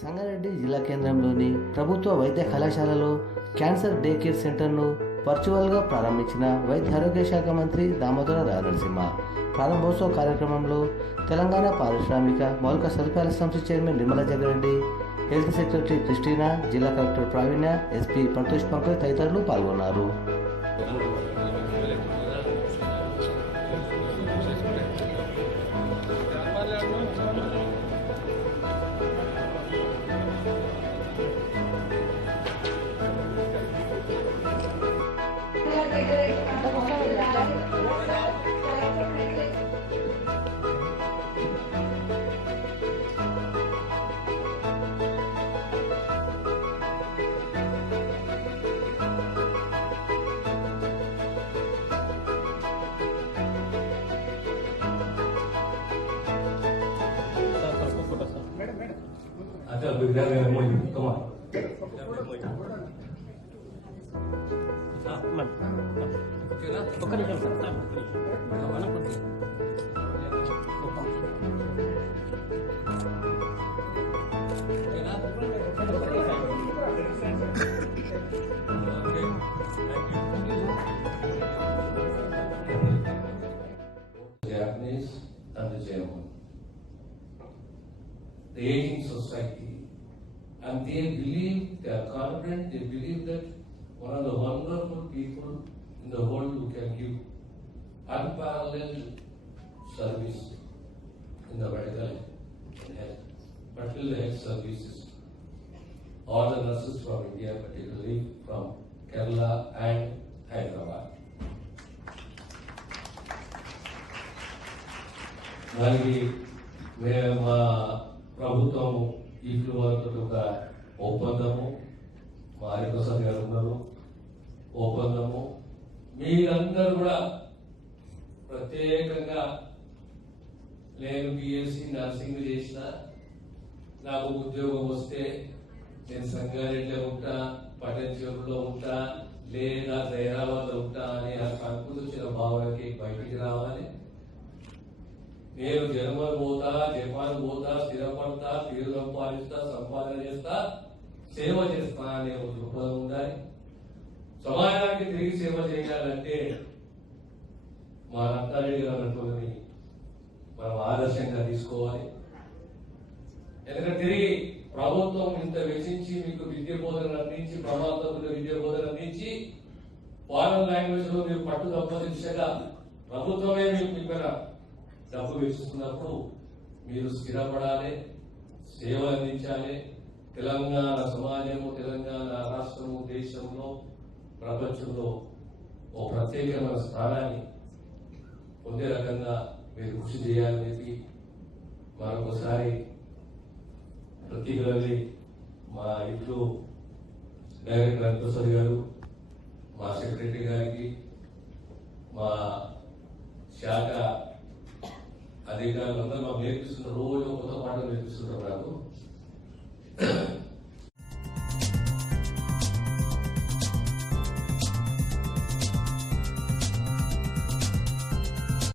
సంగారెడ్డి జిల్లా కేంద్రంలోని ప్రభుత్వ వైద్య కళాశాలలో క్యాన్సర్ డే కేర్ సెంటర్ను వర్చువల్గా ప్రారంభించిన వైద్య ఆరోగ్య శాఖ మంత్రి దామోదర రాజనరసింహ. ప్రారంభోత్సవ కార్యక్రమంలో తెలంగాణ పారిశ్రామిక మౌలిక సదుపాయాల సంస్థ chairman Nimmala Jaggareddy, health secretary Christina, జిల్లా కలెక్టర్ ప్రావీణ్య, ఎస్పీ ప్రతోష్ పంకజ్ తదితరులు పాల్గొన్నారు. अच्छा विद्यालय में मोई कमा Japanese and the German. The aging society, and they believe, they are confident, they believe that one of the wonderful people in the world who can give unparalleled service in the medical and health, particularly health services. All the nurses from India, particularly from Kerala and Hyderabad. దానికి మేము ప్రభుత్వము ఇట్లు వరకు ఒక ఒప్పందము, మా హరిప్రసాద్ గారు ఉన్నారు, ఒప్పందము మీరందరూ కూడా ప్రత్యేకంగా నేను బిఎస్సి నర్సింగ్ చేసిన, నాకు ఉద్యోగం వస్తే నేను సంగారెడ్డిలో ఉంటా, పట్టణచెరువులో ఉంటా, లేదా హైదరాబాద్లో ఉంటా అని ఆ సంకుచిన భావనకి బయటికి రావాలి. నేను జర్మన్ పోతా, జపాన్ పోతా, స్థిరపడతా, తీరు సంపాదిస్తా, సంపాదన చేస్తా, సేవ చేస్తా అనే ఒక దృక్పథం ఉండాలి. సమాజానికి తిరిగి సేవ చేయాలంటే మా రంగారెడ్డి గారు అనుకుని మనం ఆదర్శంగా తీసుకోవాలి. ఎందుకంటే తిరిగి ప్రభుత్వం ఇంత వెచ్చించి మీకు విద్య బోధన అందించి, ప్రమాదమైన విద్య బోధన అందించి, ఫారెన్ లాంగ్వేజ్ లో మీరు పట్టు సంపాదించగా ప్రభుత్వమే మీకు ఇక్కడ డబ్బు వెచ్చిస్తున్నప్పుడు మీరు స్థిరపడాలి, సేవ అందించాలి. తెలంగాణ సమాజము, తెలంగాణ రాష్ట్రము దేశంలో, ప్రపంచంలో ఓ ప్రత్యేకమైన స్థానాన్ని పొందే రకంగా మీరు కృషి చేయాలని చెప్పి మరొకసారి ప్రతిగా మా ఇంట్లో డైరెక్టర్ హరిప్రసాద్ గారు, మా సెక్రటరీ గారికి, మా శాఖ అధికారులందరూ మాకు నేర్పిస్తున్న, రోజు కొత్త పాటలు నేర్పిస్తున్నారు. నాకు